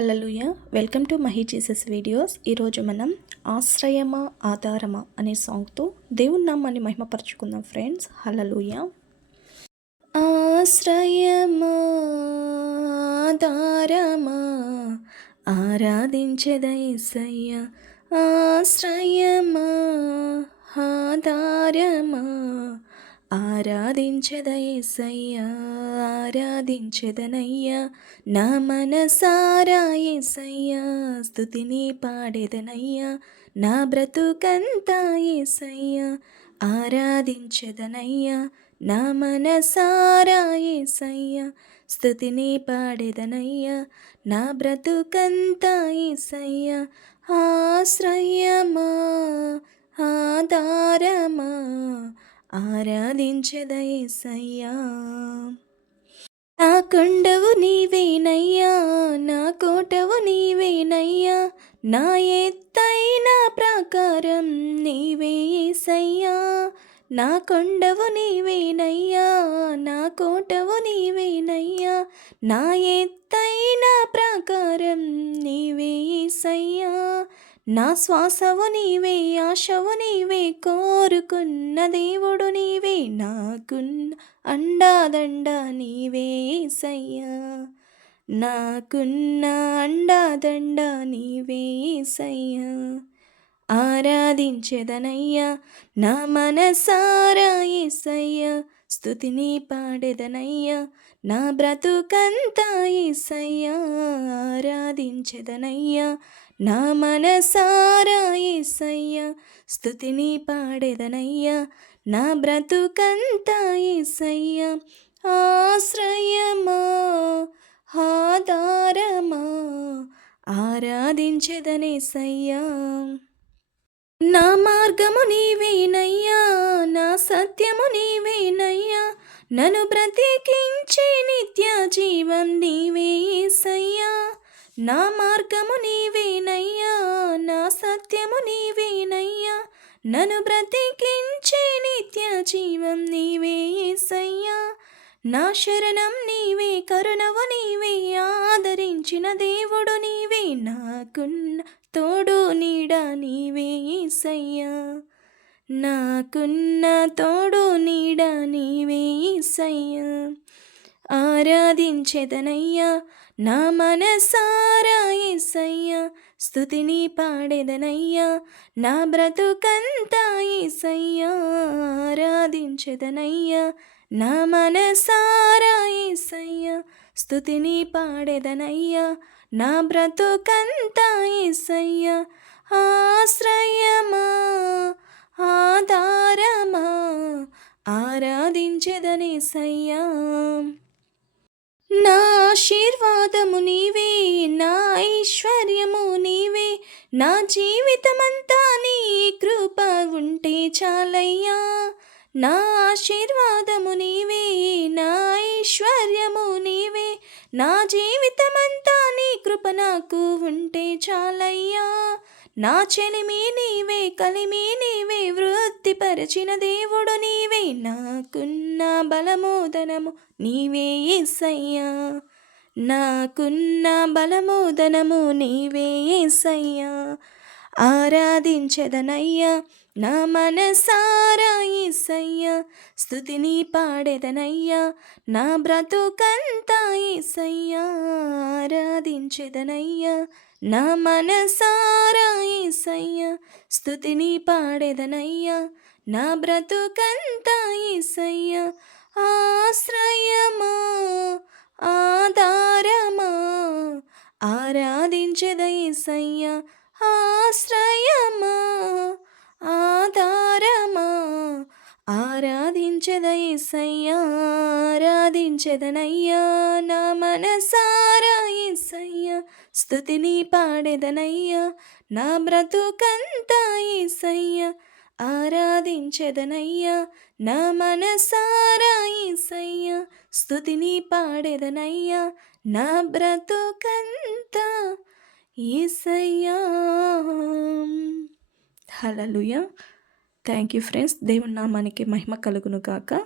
Hallelujah. Welcome to Mahi Jesus videos. ఈరోజు మనం ఆశ్రయమా ఆధారమా అనే సాంగ్తో దేవుని నామాన్ని మహిమపరచుకుందాం ఫ్రెండ్స్. హల్లెలూయా. ఆశ్రయమా ఆధారమా ఆరాధించెదయేసయ్యా. ఆశ్రయమా ఆధారమా ఆరాధించెదయేసయ్యా. ఆరాధించెదనయ్యా నా మనసారా యేసయ్యా. స్తుతిని పాడెదనయ్యా నా బ్రతుకంతా యేసయ్యా. ఆరాధించెదనయ్యా నా మనసారా యేసయ్యా. స్తుతిని పాడెదనయ్యా నా బ్రతుకంతా యేసయ్యా. ఆశ్రయమా ఆధారమా ఆరాధించెదయేసయ్యా. నా కొండవు నీవేనయ్యా, నా కోటవు నీవేనయ్యా, నా ఎత్తైన ప్రాకారం నీవే యేసయ్యా. నా కొండవు నీవేనయ్యా, నా కోటవు నీవేనయ్యా, నా ఎత్తైన ప్రాకారం నీవే యేసయ్యా. నా శ్వాసవు నీవే, ఆశవు నీవే, కోరుకున్న దేవుడు నీవే, నాకున్న అండాదండ నీవే యేసయ్యా. నాకున్న అండాదండ నీవే యేసయ్యా. ఆరాధించెదనయ్యా నా మనసారా యేసయ్యా. స్తుతిని పాడెదనయ్యా నా బ్రతుకంతా యేసయ్యా. ఆరాధించెదనయ్యా నా మనసారా యేసయ్యా. స్తుతిని పాడెదనయ్యా నా బ్రతుకంతా యేసయ్యా. ఆశ్రయమా ఆధారమా ఆరాధించెదనేసయ్యా. నా మార్గము నీవేనయ్యా, నా సత్యము నీవేనయ్యా, నన్ను బ్రతికించే నిత్య జీవం నీవే యేసయ్యా. నా మార్గము నీవేనయ్యా, నా సత్యము నీవేనయ్యా, నన్ను బ్రతికించే నిత్య జీవం నీవే యేసయ్యా. నా శరణం నీవే, కరుణవు నీవే, ఆదరించిన దేవుడు నీవే, నాకున్న తోడు నీడ నీవే యేసయ్యా. నాకున్న తోడు నీడ నీవే యేసయ్యా. ఆరాధించెదనయ్యా నా మనసారా యేసయ్యా. స్తుతిని పాడెదనయ్యా నా బ్రతుకంతా యేసయ్యా. ఆరాధించెదనయ్యా నా మనసారా యేసయ్యా. స్తుతిని పాడెదనయ్యా నా బ్రతుకంతా యేసయ్యా. ఆశ్రయమా ఆధారమా ఆరాధించెదనేసయ్యా. నా ఆశీర్వాదము నీవే, నా ఐశ్వర్యము నీవే, నా జీవితమంతా నీ కృప ఉంటే చాలయ్యా. నా ఆశీర్వాదము నీవే, నా ఐశ్వర్యము నీవే, నా జీవితమంతా నీ కృప నాకు ఉంటే చాలయ్యా. నా చెలిమి నీవే, కలిమి నీవే, వృత్తిపరచిన దేవుడు నీవే, నాకున్న బలము ధనము నీవే యేసయ్యా. నాకున్న బలము ధనము నీవే యేసయ్యా. ఆరాధించెదనయ్యా నా మనసారా యేసయ్యా. స్తుతిని పాడెదనయ్యా నా బ్రతుకంతా యేసయ్యా. ఆరాధించెదనయ్యా నా మనసారా యేసయ్యా. స్తుతిని పాడెదనయ్యా నా బ్రతుకంతా యేసయ్యా. ఆశ్రయమా ఆధారమా ఆరాధించెదయేసయ్యా. ఆశ్రయమా ఆధారమా ఆరాధించెదయేసయ్యా. ఆరాధించెదనయ్యా నా మనసారా యేసయ్యా. స్తుతిని పాడెదనయ్యా నా బ్రతుకంతా యేసయ్యా. ఆరాధించెదనయ్యా నా మనసారా యేసయ్యా. స్తుతిని పాడెదనయ్యా నా బ్రతుకంతా యేసయ్యా. హల్లెలూయా. Thank you friends. దేవుని నామానికి మహిమ కలుగును గాక.